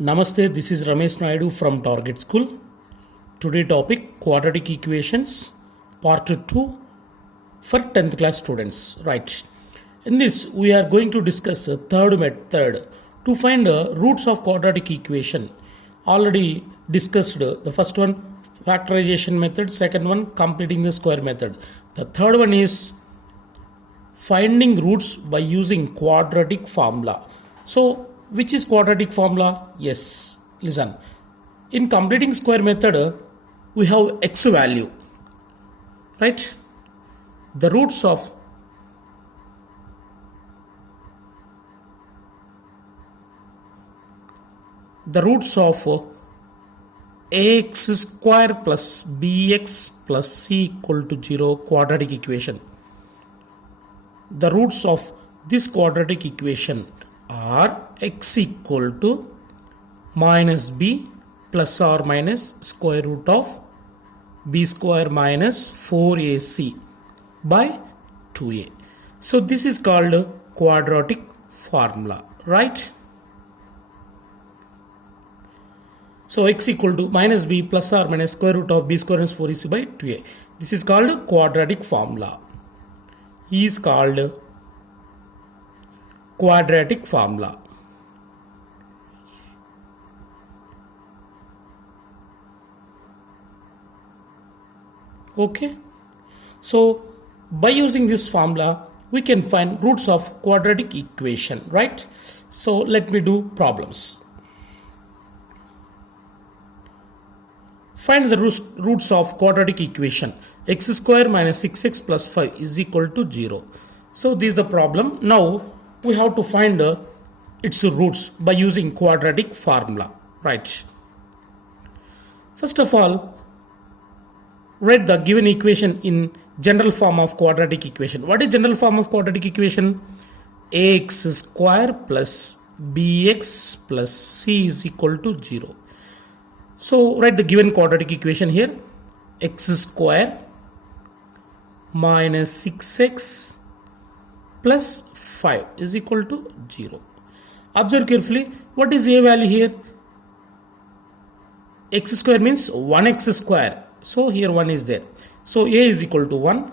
Namaste, this is Ramesh Naidu from Target School. Today topic quadratic equations part 2 for 10th class students. Right. In this we are going to discuss a third method to find the roots of quadratic equation. Already discussed the first one factorization method, second one completing the square method. The third one is finding roots by using quadratic formula. So which is quadratic formula? Yes, listen. In completing square method, we have x value, right? The roots of ax square plus bx plus c equal to 0 quadratic equation. The roots of this quadratic equation are x equal to minus b plus or minus square root of b square minus 4ac by 2a. So this is called quadratic formula, right? So x equal to minus b plus or minus square root of b square minus 4ac by 2a. This is called quadratic formula. Is called quadratic formula. Okay. So by using this formula we can find roots of quadratic equation, right? So let me do problems. Find the roots of quadratic equation. X square minus 6x plus 5 is equal to 0. So this is the problem. Now we have to find its roots by using quadratic formula, right? First of all, write the given equation in general form of quadratic equation. What is general form of quadratic equation? Ax square plus bx plus c is equal to 0. So write the given quadratic equation here. X square minus 6x plus 5 is equal to 0. Observe carefully. What is a value here? X square means 1x square. So here 1 is there. So a is equal to 1.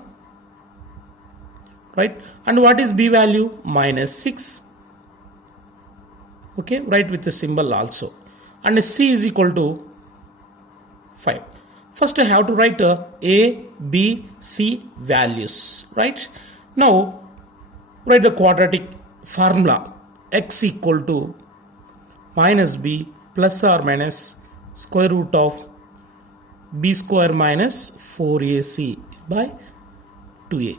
Right. And what is b value? Minus 6. Okay. Write with the symbol also. And c is equal to 5. First I have to write a, b, c values. Right. Now write the quadratic formula. X equal to minus b plus or minus square root of b square minus 4ac by 2a.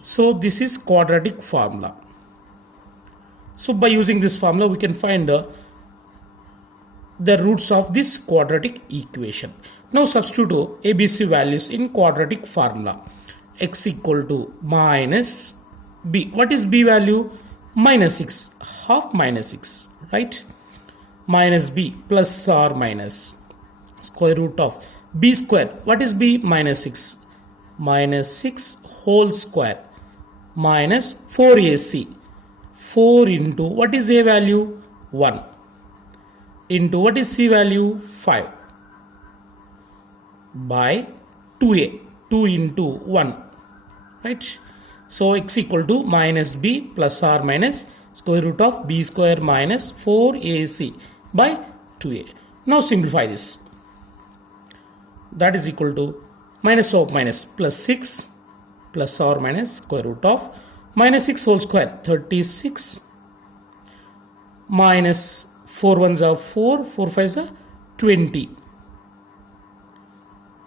So this is quadratic formula. So by using this formula we can find the roots of this quadratic equation. Now substitute ABC values in quadratic formula. X equal to minus b. What is b value? Minus 6. Half minus 6. Right? Minus b plus or minus square root of b square. What is b? Minus 6. Minus 6 whole square. Minus 4ac. 4 into what is a value? 1. Into what is c value? 5. By 2a. 2 into 1. Right? So x equal to minus b plus or minus square root of b square minus 4ac by 2a. Now simplify this. That is equal to minus of minus plus 6 plus or minus square root of minus 6 whole square 36 minus 4 ones are 4, 4 5s are 20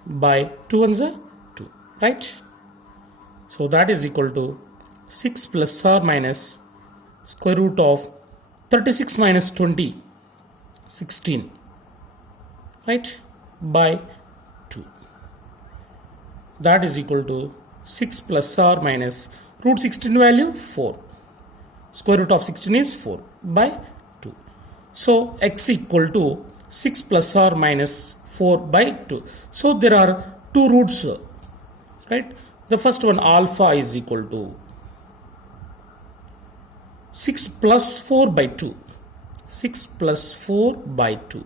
by 2 ones are 2, right? So that is equal to 6 plus or minus square root of 36 minus 20, 16, right? By 2. That is equal to 6 plus or minus root 16 value 4. Square root of 16 is 4 by 2. So x equal to 6 plus or minus 4 by 2. So there are two roots, right? The first one alpha is equal to 6 plus 4 by 2. 6 plus 4 by 2,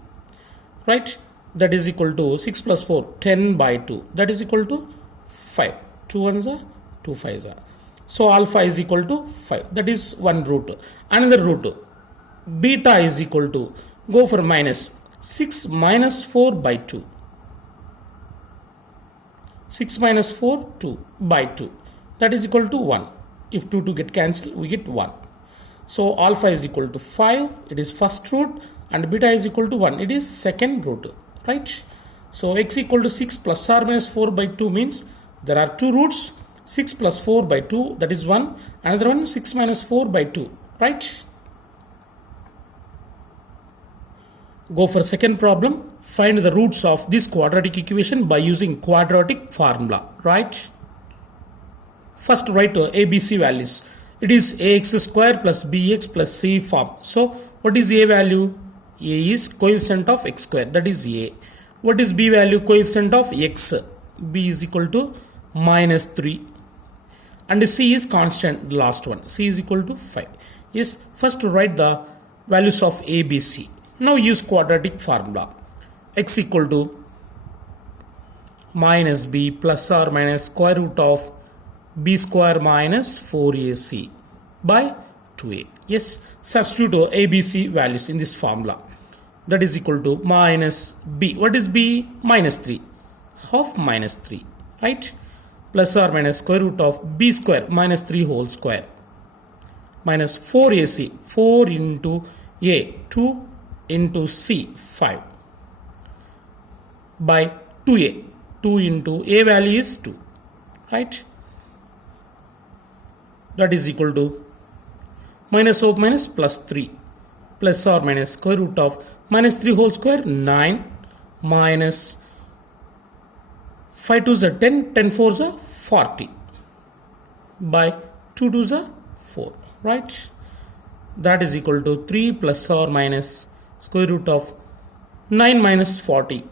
right? That is equal to 6 plus 4, 10 by 2. That is equal to 5. 2 ones are 2 5s are. So alpha is equal to 5. That is one root. Another root, beta is equal to, go for minus 6 minus 4 by 2. 6 minus 4, 2 by 2. That is equal to 1. If 2 get cancelled, we get 1. So alpha is equal to 5. It is first root, and beta is equal to 1. It is second root, right? So x equal to 6 plus or minus 4 by 2 means there are two roots. 6 plus 4 by 2, that is 1. Another one, 6 minus 4 by 2, right? Go for second problem. Find the roots of this quadratic equation by using quadratic formula, right? First write ABC values. It is ax square plus bx plus c form. So what is a value? A is coefficient of x square, that is a. What is b value? Coefficient of x. B is equal to minus 3. And c is constant, the last one. C is equal to 5. Yes, first write the values of a, b, c. Now use quadratic formula. X equal to minus b plus or minus square root of b square minus 4ac by 2a. Yes, substitute a, b, c values in this formula. That is equal to minus b. What is b? Minus 3. Half minus 3, right? Plus or minus square root of b square minus 3 whole square minus 4ac. 4 into a, 2 into c, 5 by 2a. 2 into a value is 2, right? That is equal to minus of minus plus 3 plus or minus square root of minus 3 whole square, 9 minus 5 2s are 10, 10 4s are 40 by 2 2s are 4, right? That is equal to 3 plus or minus square root of 9 minus 40,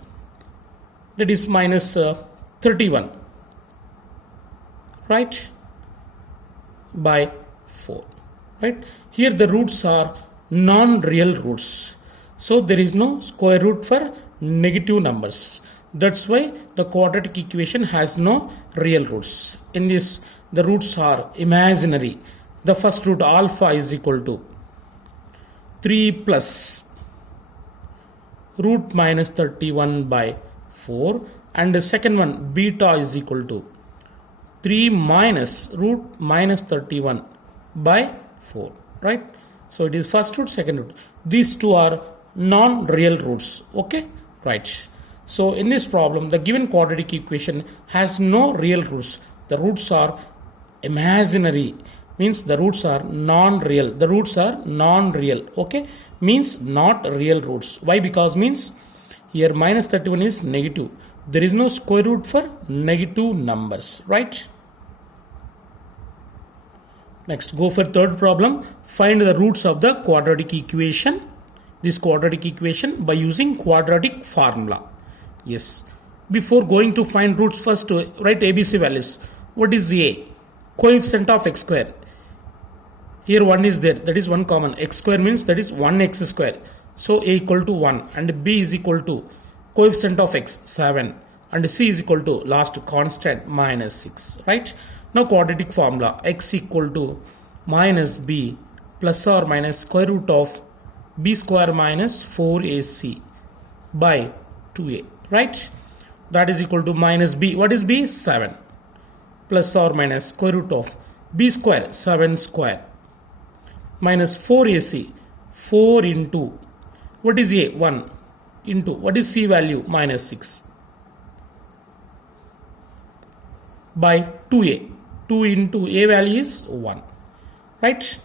that is minus 31, right? By 4, right? Here the roots are non-real roots, so there is no square root for negative numbers. That's why the quadratic equation has no real roots. In this, the roots are imaginary. The first root alpha is equal to 3 plus root minus 31 by 4, and the second one beta is equal to 3 minus root minus 31 by 4, right? So it is first root, second root. These two are non-real roots, okay, right? So in this problem, the given quadratic equation has no real roots. The roots are imaginary, means the roots are non-real. The roots are non-real, okay, means not real roots. Why? Because means here minus 31 is negative. There is no square root for negative numbers, right? Next, go for third problem. Find the roots of the quadratic equation. This quadratic equation by using quadratic formula. Yes. Before going to find roots, first write ABC values. What is a? Coefficient of x square. Here 1 is there. That is 1 common. X square means that is 1x square. So a equal to 1, and b is equal to coefficient of x 7, and c is equal to last constant minus 6, right? Now quadratic formula, x equal to minus b plus or minus square root of b square minus 4ac by 2a, right? That is equal to minus b. What is b? 7 plus or minus square root of b square 7 square minus 4ac, 4 into what is a? 1 into what is c value? Minus 6 by 2a. 2 into a value is 1, right?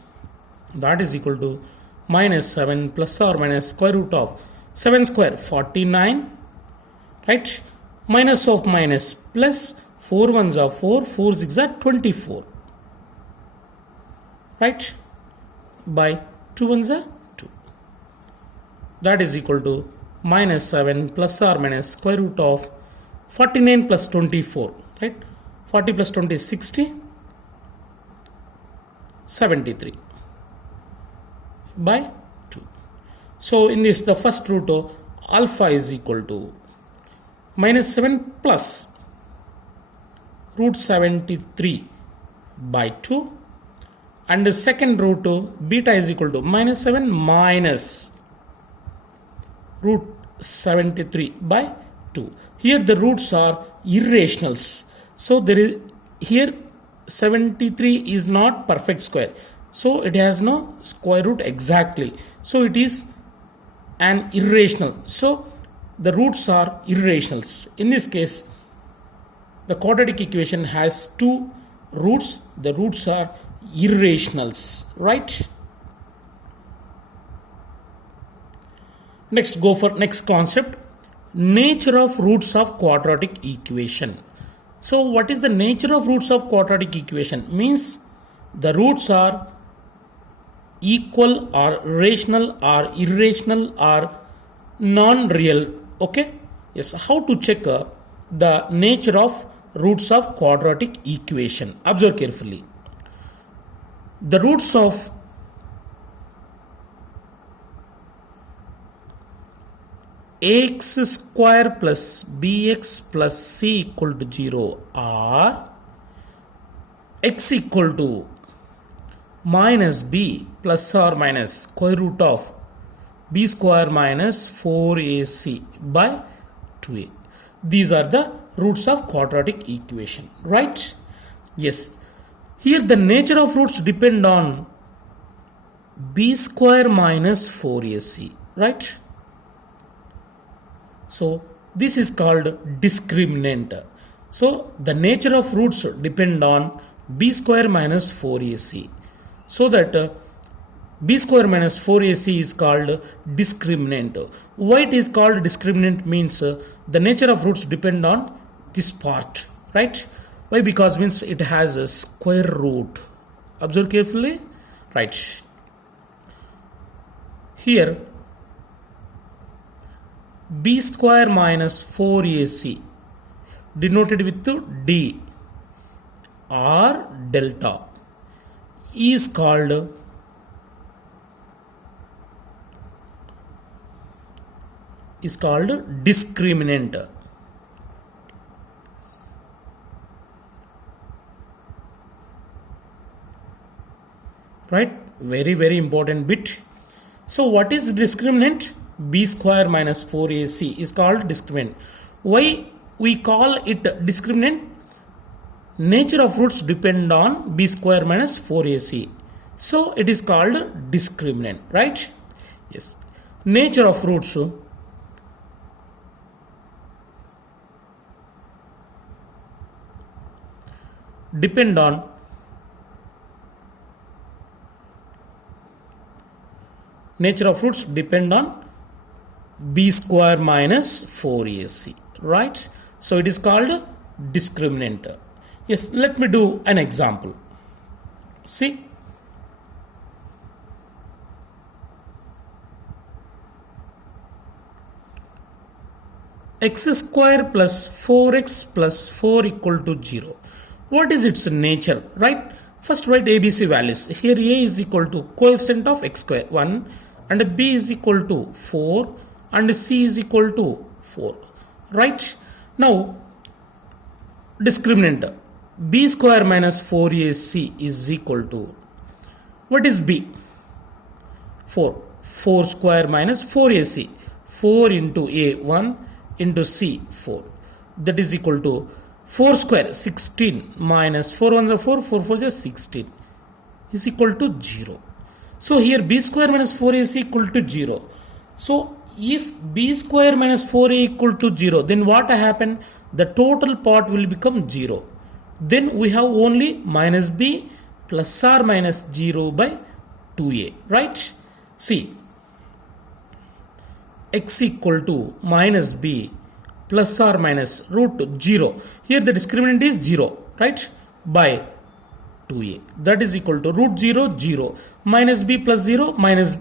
That is equal to minus 7 plus or minus square root of 7 square 49, right? Minus of minus plus 4 ones are 4, 4 6 are 24, right? By 2 ones are 2. That is equal to minus 7 plus or minus square root of 49 plus 24, right? 40 plus 20 is 60, 73 by 2. So in this, the first root alpha is equal to minus 7 plus root 73 by 2, and the second root beta is equal to minus 7 minus root 73 by 2. Here the roots are irrationals. So there is here 73 is not perfect square. So it has no square root exactly. So it is an irrational. So the roots are irrationals. In this case, the quadratic equation has two roots. The roots are irrationals, right? Next, go for next concept. Nature of roots of quadratic equation. So what is the nature of roots of quadratic equation? Means the roots are equal or rational or irrational or non-real. Okay, yes. How to check the nature of roots of quadratic equation? Observe carefully. The roots of ax square plus bx plus c equal to 0 or x equal to minus b plus or minus square root of b square minus 4ac by 2a. These are the roots of quadratic equation, right? Yes. Here the nature of roots depend on b square minus 4ac, right? So this is called discriminant. So the nature of roots depend on b square minus 4ac. So that b square minus 4ac is called discriminant. Why it is called discriminant means the nature of roots depend on this part, right? Why? Because means it has a square root. Observe carefully, right? Here b square minus 4ac denoted with d or delta is called discriminant. Right? Very important bit. So what is discriminant? B square minus 4ac is called discriminant. Why we call it discriminant? Nature of roots depend on b square minus 4ac. So it is called discriminant, right? Yes. Nature of roots depend on b square minus 4ac, right? So it is called discriminant. Yes, let me do an example. See, x square plus 4x plus 4 equal to 0. What is its nature, right? First write ABC values. Here a is equal to coefficient of x square 1 and b is equal to 4 and c is equal to 4, right? Now discriminant b square minus 4ac is equal to, what is b? 4 square minus 4ac, 4 into a 1 into c 4, that is equal to 4 square 16 minus 4 1 is 4, 4 4 is 16 is equal to 0. So here b square minus 4ac equal to 0. So if b square minus 4a equal to 0, then what happen? The total part will become 0. Then we have only minus b plus or minus 0 by 2a, right? See, x equal to minus b plus or minus root 0. Here the discriminant is 0, right? By 2a. That is equal to root 0, 0. Minus b plus 0, minus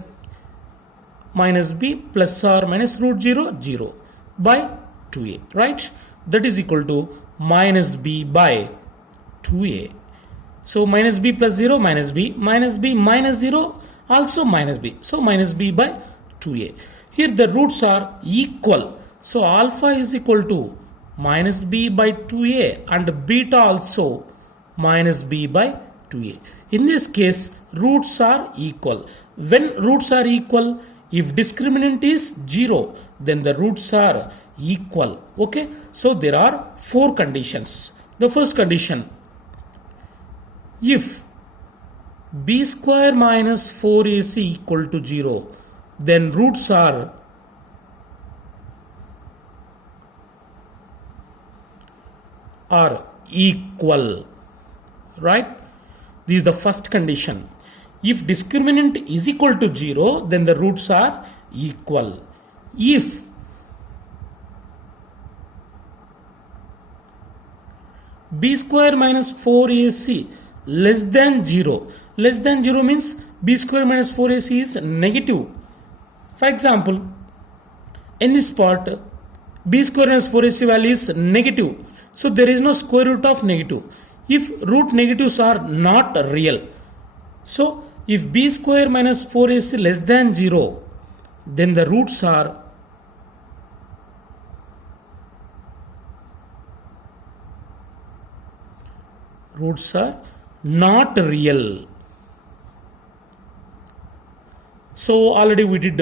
b plus or minus root 0, 0 by 2a, right? That is equal to minus b by 2a. So minus b plus 0, minus b minus 0, also minus b. So minus b by 2a. Here the roots are equal. So alpha is equal to minus b by 2a and beta also minus b by 2a. In this case, roots are equal. When roots are equal, if discriminant is 0, then the roots are equal. Okay, so there are 4 conditions. The first condition, if b square minus 4ac equal to 0, then roots are equal, right? This is the first condition. If discriminant is equal to 0, then the roots are equal. If b square minus 4ac less than 0, less than 0 means b square minus 4ac is negative. For example, in this part, b square minus 4ac value is negative. So there is no square root of negative. If root negatives are not real, so if b square minus 4ac less than 0, then the roots are not real. So already we did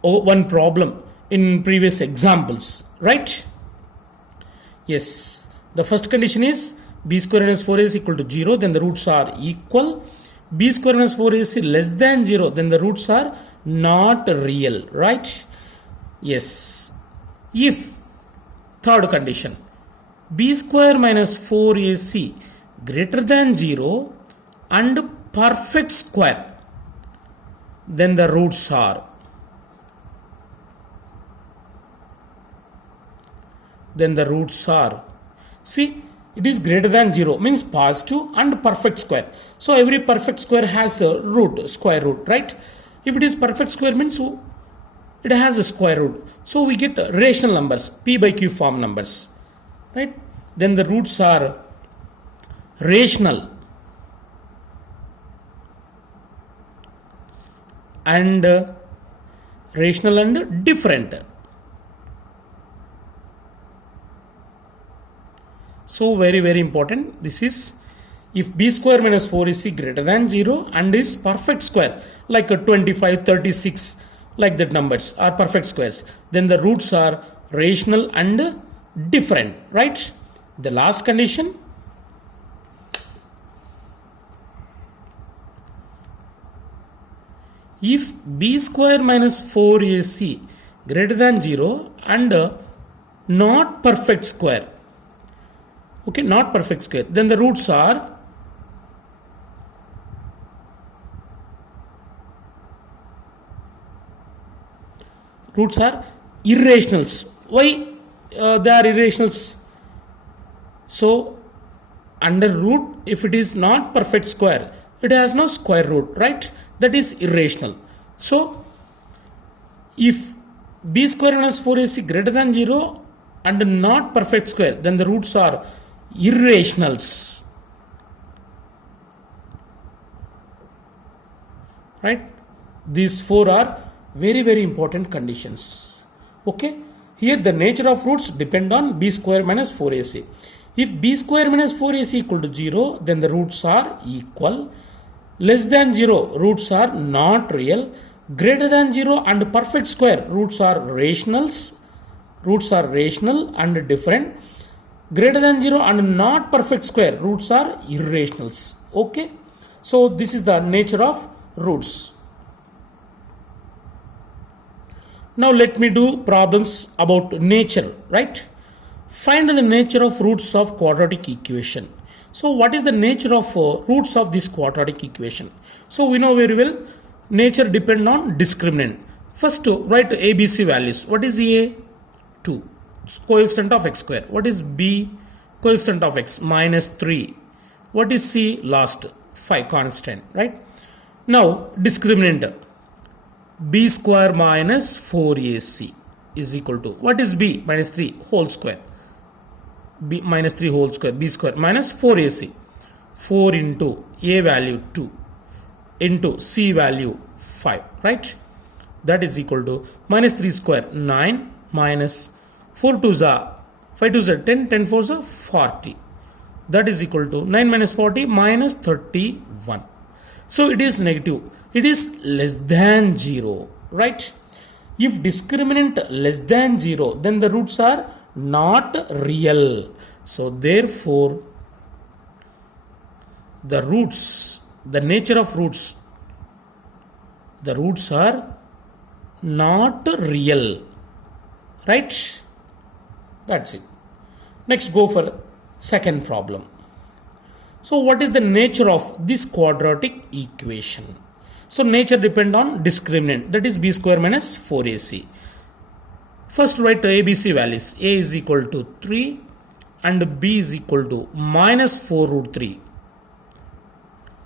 one problem in previous examples, right? Yes, the first condition is b square minus 4ac equal to 0, then the roots are equal. B square minus 4ac less than 0, then the roots are not real, right? Yes. If third condition, b square minus 4ac greater than 0 and perfect square, then the roots are see, it is greater than 0 means positive and perfect square. So every perfect square has a root, square root, right? If it is perfect square means it has a square root. So we get rational numbers, p by q form numbers, right? Then the roots are rational and different. So very important, this is if b square minus 4ac greater than 0 and is perfect square like a 25, 36, like that numbers are perfect squares, then the roots are rational and different, right? The last condition, if b square minus 4ac greater than 0 and not perfect square, okay, not perfect square, then the roots are irrationals. Why they are irrationals? So under root, if it is not perfect square, it has no square root, right? That is irrational. So if b square minus 4ac greater than 0 and not perfect square, then the roots are irrationals, right? These 4 are very important conditions. Okay, here the nature of roots depend on b square minus 4ac. If b square minus 4ac equal to 0, then the roots are equal. Less than 0, roots are not real. Greater than 0 and perfect square, roots are rationals. Roots are rational and different. Greater than 0 and not perfect square, roots are irrationals. Okay, so this is the nature of roots. Now let me do problems about nature, right? Find the nature of roots of quadratic equation. So what is the nature of roots of this quadratic equation? So we know very well, nature depend on discriminant. First write ABC values. What is A? 2. Coefficient of x square. What is B? Coefficient of x minus 3. What is C? Last 5 constant, right? Now discriminant b square minus 4ac is equal to, what is b? Minus 3 whole square. B minus 3 whole square, b square minus 4ac. 4 into a value 2 into c value 5, right? that is equal to minus 3 square 9 minus 4 2s are 5 2s are 10, 10 4s are 40. That is equal to 9 minus 40 minus 31. So it is negative. It is less than 0, right? If discriminant less than 0, then the roots are not real. So therefore, the roots, the nature of roots, the roots are not real, right? That's it. Next, go for second problem. So what is the nature of this quadratic equation? So nature depend on discriminant, that is b square minus 4ac. First write ABC values. A is equal to 3 and b is equal to minus 4 root 3.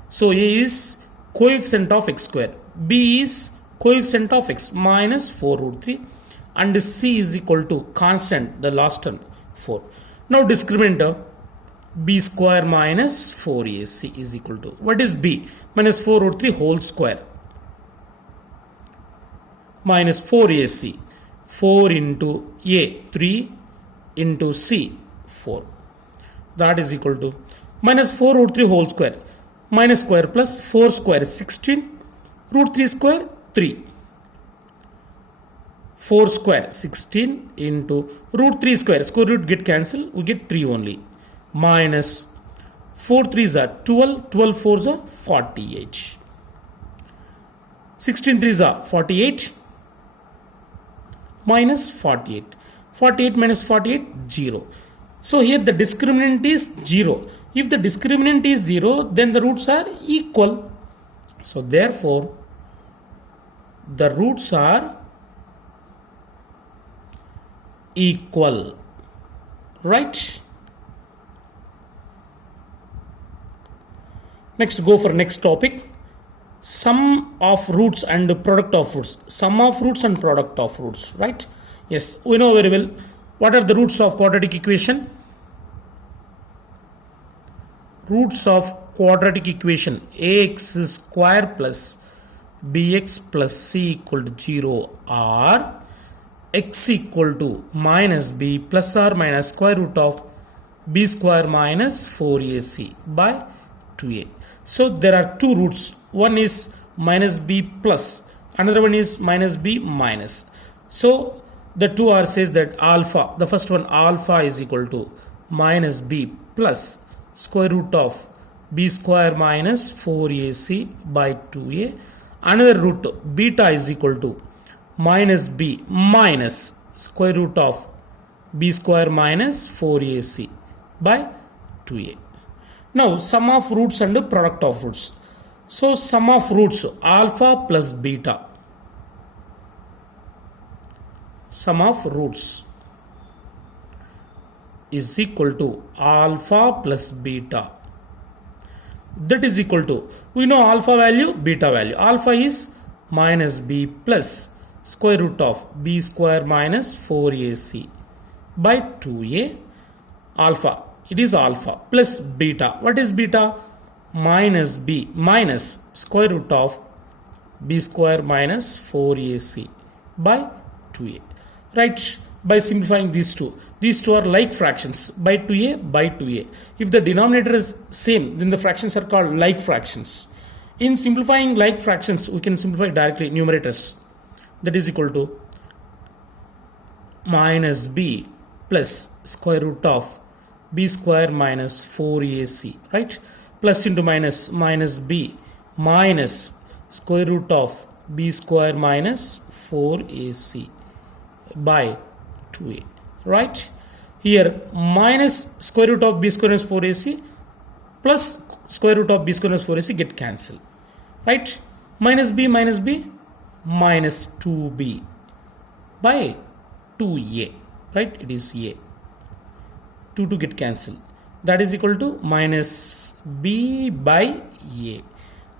So A is coefficient of x square, B is coefficient of x minus 4 root 3 and C is equal to constant, the last term 4. Now discriminant b square minus 4ac is equal to, what is b? Minus 4 root 3 whole square minus 4ac, 4 into a 3 into c 4, that is equal to minus 4 root 3 whole square minus square plus 4 square 16 root 3 square 3, 4 square 16 into root 3 square, square root get cancelled, we get 3 only, minus 4 3s are 12, 12 4s are 48, 16 3s are 48 minus 48, 48 minus 48 0. So here the discriminant is 0. If the discriminant is 0, then the roots are equal. So therefore the roots are equal, right? Next, go for next topic. Sum of roots and product of roots. Sum of roots and product of roots, right? Yes, we know very well. What are the roots of quadratic equation? Roots of quadratic equation: ax square plus bx plus c equal to 0 are x equal to minus b plus or minus square root of b square minus 4ac by 2a. So there are two roots. One is minus b plus, another one is minus b minus. So the two are says that alpha, the first one alpha is equal to minus b plus square root of b square minus 4ac by 2a. Another root beta is equal to minus b minus square root of b square minus 4ac by 2a. Now sum of roots and product of roots. So sum of roots alpha plus beta. Sum of roots is equal to alpha plus beta. That is equal to, we know alpha value, beta value. Alpha is minus b plus square root of b square minus 4ac by 2a. Alpha, it is alpha plus beta. What is beta? Minus b minus square root of b square minus 4ac by 2a. Right? By simplifying these two are like fractions, by 2a by 2a. If the denominator is same, then the fractions are called like fractions. In simplifying like fractions, we can simplify directly numerators. That is equal to minus b plus square root of b square minus 4ac, right? Plus into minus, minus b minus square root of b square minus 4ac by 2a, right? Here minus square root of b square minus 4ac plus square root of b square minus 4ac get cancelled, right? Minus b minus 2b by 2a, right? It is a. 2 to get cancelled. That is equal to minus b by a,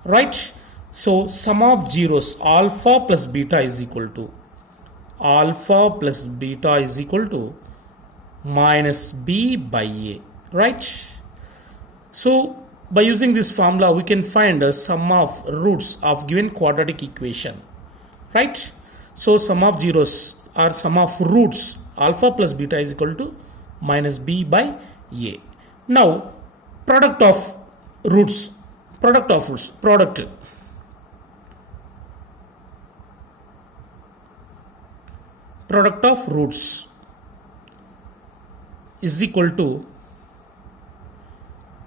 right? So sum of zeros alpha plus beta is equal to minus b by a, right? So by using this formula we can find a sum of roots of given quadratic equation, right? So sum of zeros or sum of roots alpha plus beta is equal to minus b by a. Now product of roots product of roots is equal to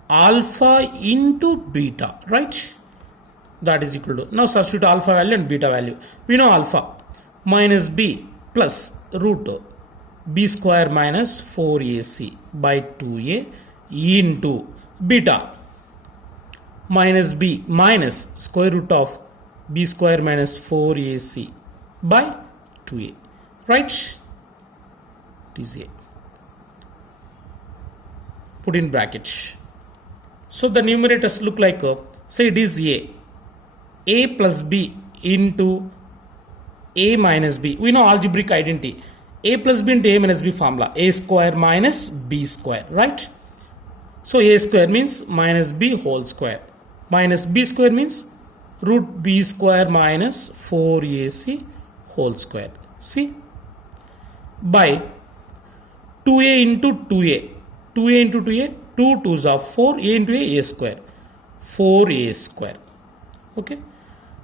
alpha into beta, right? That is equal to, now substitute alpha value and beta value. We know alpha minus b plus root b square minus 4ac by 2a into beta minus b minus square root of b square minus 4ac by 2a, right? It is a. Put in bracket. So the numerators look like, say it is a plus b into a minus b. We know algebraic identity. A plus b into a minus b formula. A square minus b square, right? So a square means minus b whole square. Minus b square means root b square minus 4ac whole square. See? By 2a into 2a. 2a into 2a. 2 2s are 4. A into a square. 4a square. Okay?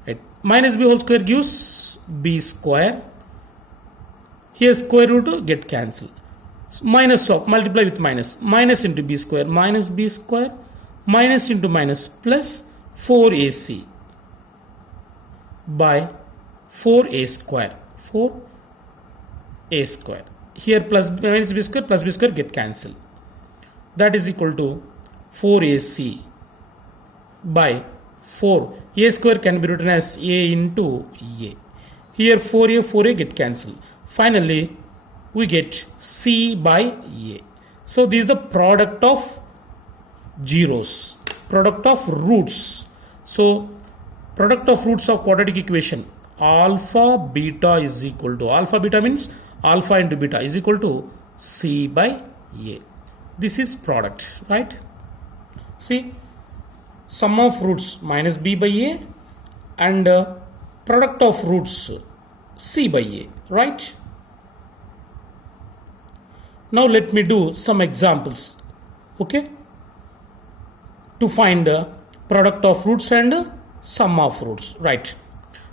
Right. Minus b whole square gives b square. Here square root get cancelled. Minus of multiply with minus. Minus into b square minus b square minus into minus plus 4ac by 4a square. 4a square. Here plus minus b square plus b square get cancelled. That is equal to 4ac by 4. A square can be written as a into a. Here 4a get cancelled. Finally, we get c by a. So this is the product of zeros, product of roots. So product of roots of quadratic equation alpha beta is equal to, alpha beta means alpha into beta is equal to c by a. This is product, right? See, sum of roots minus b by a and product of roots c by a, right? Now let me do some examples, okay, to find the product of roots and sum of roots, right?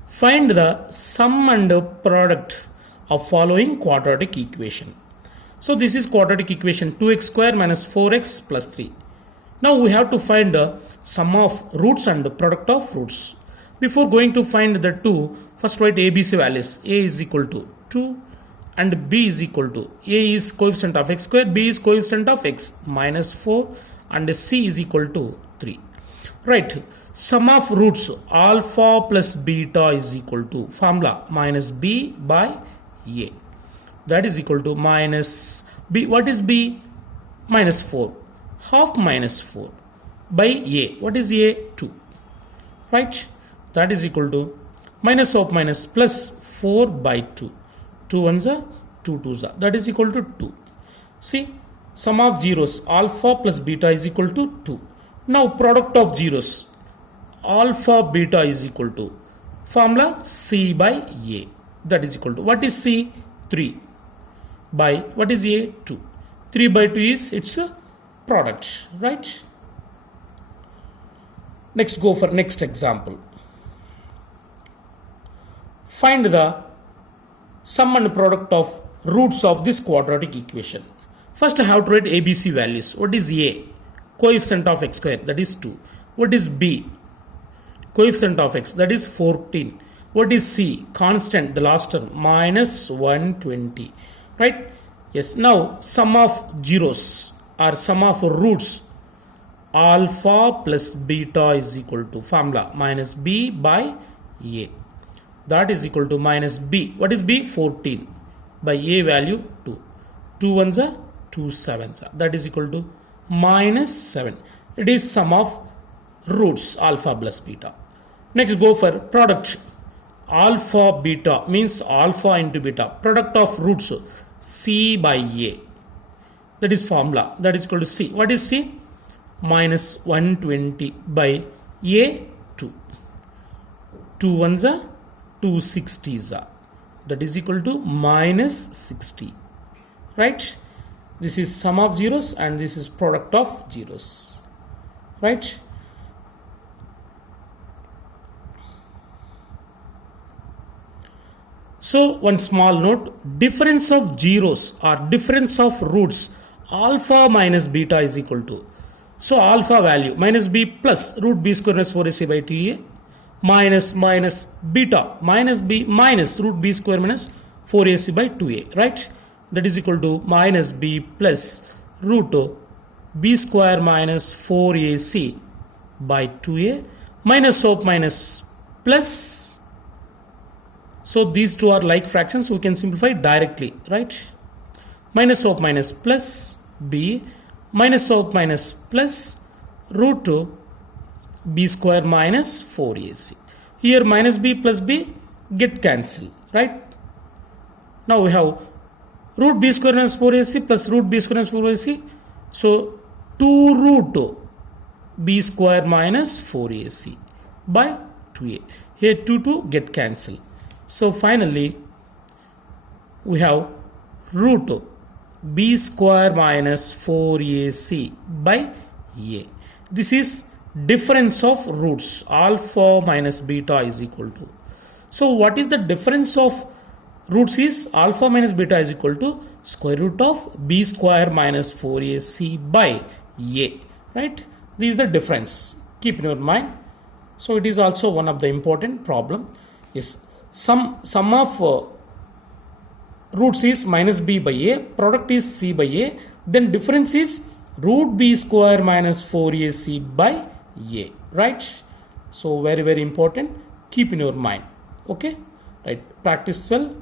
Find the sum and product of following quadratic equation. So this is quadratic equation 2x square minus 4x plus 3. Now we have to find the sum of roots and the product of roots. Before going to find the two, first write ABC values. A is equal to 2 and B is equal to, A is coefficient of x square, B is coefficient of x minus 4 and C is equal to 3. Right. Sum of roots alpha plus beta is equal to formula minus b by a. That is equal to minus b. What is b? Minus 4. Half minus 4 by a. What is a? 2. Right. That is equal to minus of minus plus 4 by 2. 2 ones are 2 twos are. That is equal to 2. See, sum of zeros alpha plus beta is equal to 2. Now product of zeros alpha beta is equal to formula c by a. That is equal to, what is c? 3 by, what is a? 2. 3 by 2 is its a product, right? Next, go for next example. Find the sum and product of roots of this quadratic equation. First I have to write ABC values. What is a? Coefficient of x square, that is 2. What is b? Coefficient of x, that is 14. What is c? Constant, the last term, minus 120. Right? Yes. Now sum of zeros or sum of roots alpha plus beta is equal to formula minus b by a. That is equal to minus b. What is b? 14 by a value 2. 2 ones are 2 sevens are. That is equal to minus 7. It is sum of roots alpha plus beta. Next, go for product. Alpha beta means alpha into beta. Product of roots c by a. That is formula. That is equal to c. What is c? Minus 120 by a 2. 2 ones are 260s are. that is equal to minus 60, right? This is sum of zeros and this is product of zeros, right? So one small note, difference of zeros or difference of roots alpha minus beta is equal to, so alpha value minus b plus root b square minus 4ac by 2a minus beta minus b minus root b square minus 4ac by 2a, right? That is equal to minus b plus root b square minus 4ac by 2a minus of minus plus. So these two are like fractions, we can simplify directly, right? Minus of minus plus b minus of minus plus root b square minus 4ac. Here minus b plus b get cancelled, right? Now we have root b square minus 4ac plus root b square minus 4ac. So 2 root b square minus 4ac by 2a. Here 2 get cancelled. So finally we have root b square minus 4ac by a. This is difference of roots alpha minus beta is equal to. So what is the difference of roots is alpha minus beta is equal to square root of b square minus 4ac by a, right? This is the difference, keep in your mind. So it is also one of the important problem. Yes, sum of roots is minus b by a, product is c by a, then difference is root b square minus 4ac by a, right? So very important, keep in your mind. Okay, right? Practice well.